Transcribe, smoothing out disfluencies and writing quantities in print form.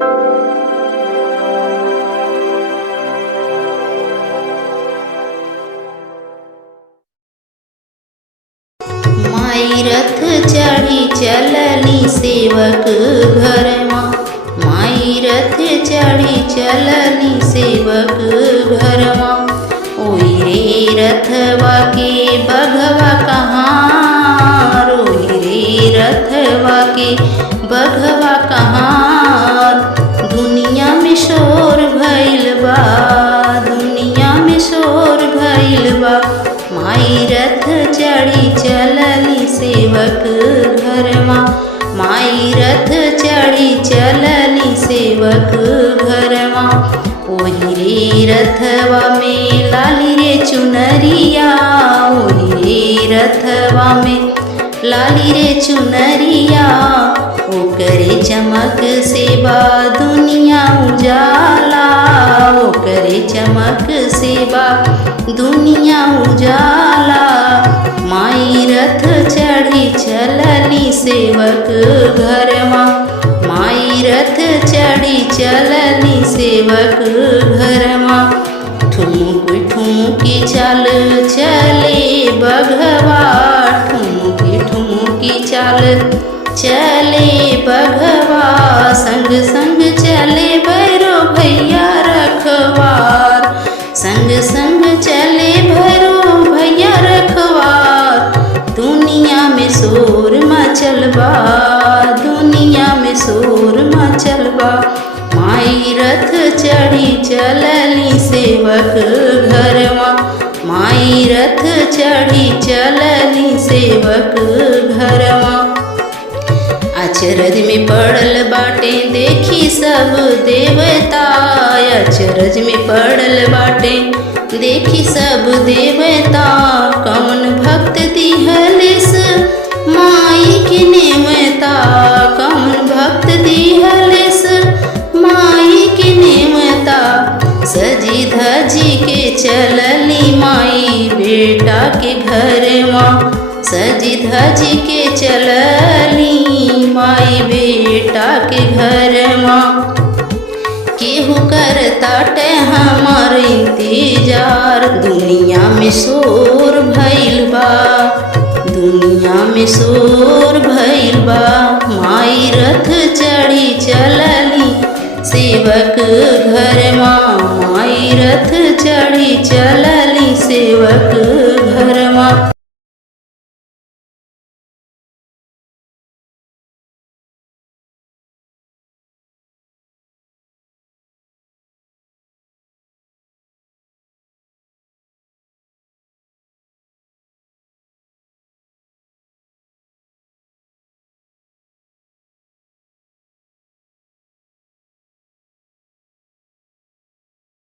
माई रथ चढ़ी चलनी सेवक घरमा। माई रथ चढ़ी चलनी सेवक घरमा। ओई रे रथवा के बघवा कहाँ, रोई रे रथवा के बघवा कहाँ। दुनिया में शोर भइल बा, दुनिया में शोर भइल बा। माई रथ चढ़ी चलनी सेवक घरमा। माई रथ चढ़ी चलनी सेवक घरमा। ओही रे रथवा में लाली रे चुनरिया, ओही रे रथवा में लाली रे चुनरिया। ओकरे चमक से बा दुनिया उजाला, ओकरे चमक से बा दुनिया उजाला। माई रथ चढ़ी चलनी सेवक घरमा। माई रथ चढ़ी चलनी सेवक घरमा। ठुमुकी ठुमुकी चाल चले बघवा, ठुमुकी ठुमुकी चाल चले बघवा। संग संग चले भैरो भैया रखवार, संग संग चले भैरो भैया रखवार। दुनिया में शोर मचल बा, दुनिया में शोर मचल बा। माई रथ चढ़ी चलनी सेवक घरमा। माई रथ चढ़ी चलनी सेवक घरमा। अचरज में पड़ल बाटे देखी सब देवता, अचरज में पड़ल बाटे देखी सब देवता। कौन भक्त दिहलिस माई के नेवता, कौन भक्त दिहलिस माई के नेवता। सजी धजी के चलनी माई बेटा के घरमा। सजी धजी के चलनी माई बेटा के घरमा। केहू करताटे हमार इंतजार, दुनिया में शोर भइल बा, दुनिया में शोर भइल बा। माई रथ चढ़ी चलनी सेवक घरमा। माई रथ चढ़ी चलनी सेवक घरमा।